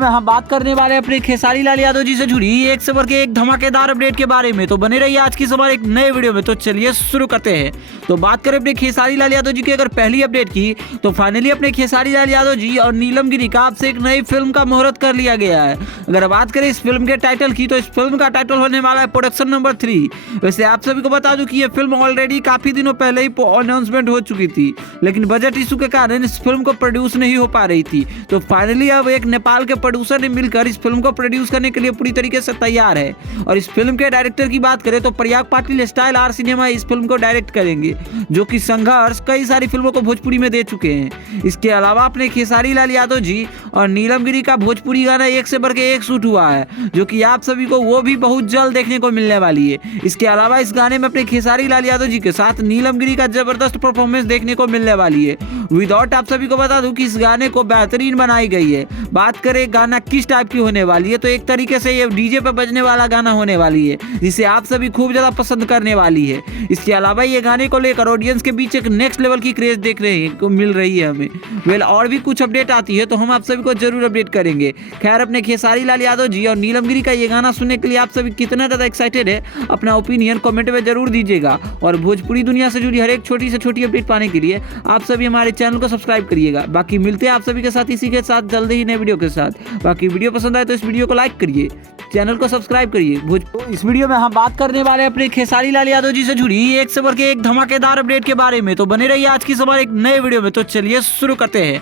में हम बात करने वाले हैं अपने खेसारी लाल यादव जी से जुड़ी एक से बढ़ के एक धमाकेदार अपडेट के बारे में। तो बने रहिए आज की हमारे एक नए वीडियो में। तो चलिए शुरू करते हैं। तो बात करें अपने खेसारी लाल यादव जी की अगर पहली अपडेट की, तो फाइनली अपने खेसारी लाल यादव जी और नीलम गिरी का आपसे एक नई फिल्म का मुहूर्त कर लिया गया है। अगर बात करें इस फिल्म के टाइटल की, तो इस फिल्म का टाइटल होने वाला है प्रोडक्शन नंबर 3। वैसे आप सभी को बता दूं कि यह फिल्म ऑलरेडी काफी दिनों पहले ही अनाउंसमेंट हो चुकी थी, लेकिन बजट इशू के कारण इस फिल्म को प्रोड्यूस नहीं हो पा रही थी। तो फाइनली अब एक नेपाल के प्रोड्यूसर ने मिलकर इस फिल्म को प्रोड्यूस करने के लिए पूरी तरीके से तैयार है। और इस फिल्म के डायरेक्टर की बात करें तो Prayag Patil style R cinema इस फिल्म को डायरेक्ट करेंगे, जो कि संघर्ष कई सारी फिल्मों को भोजपुरी में दे चुके हैं। इसके अलावा अपने खेसारी लाल यादव जी और नीलम गिरी का भोजपुरी गाना एक से बढ़ के एक शूट हुआ है, जो कि आप सभी को वो भी बहुत जल्द देखने को मिलने वाली है। इसके अलावा इस गाने में अपने खेसारी लाल यादव जी के साथ नीलम गिरी का जबरदस्त परफॉर्मेंस देखने को मिलने वाली है। विदाउट आप सभी को बता दूं कि इस गाने को बेहतरीन बनाई गई है। बात करें गाना किस टाइप की होने वाली है, तो एक तरीके से ये डीजे पे बजने वाला गाना होने वाली है, जिसे आप सभी खूब ज्यादा पसंद करने वाली है। इसके अलावा ये गाने को लेकर ऑडियंस के बीच एक नेक्स्ट लेवल की क्रेज देखने को मिल रही है हमें। और भी कुछ अपडेट आती है तो हम आप सभी को जरूर अपडेट करेंगे। खैर, अपने खेसारी लाल यादव जी और नीलम गिरी का ये गाना सुनने के लिए आप सभी कितना ज्यादा एक्साइटेड है, अपना ओपिनियन कमेंट में जरूर दीजिएगा। और भोजपुरी दुनिया से जुड़ी हर एक छोटी से छोटी अपडेट पाने के लिए आप सभी हमारे चैनल को सब्सक्राइब करिएगा। बाकी मिलते हैं आप सभी के साथ इसी के साथ जल्दी ही नए वीडियो के साथ। बाकी वीडियो पसंद आए तो इस वीडियो को लाइक करिए, चैनल को सब्सक्राइब करिए। तो इस वीडियो में हम बात करने वाले हैं अपने खेसारी लाल यादव जी से जुड़ी एक से बढ़ के एक धमाकेदार अपडेट के बारे में। तो बने रहिए आज की हमारे एक नए वीडियो में। तो चलिए शुरू करते हैं।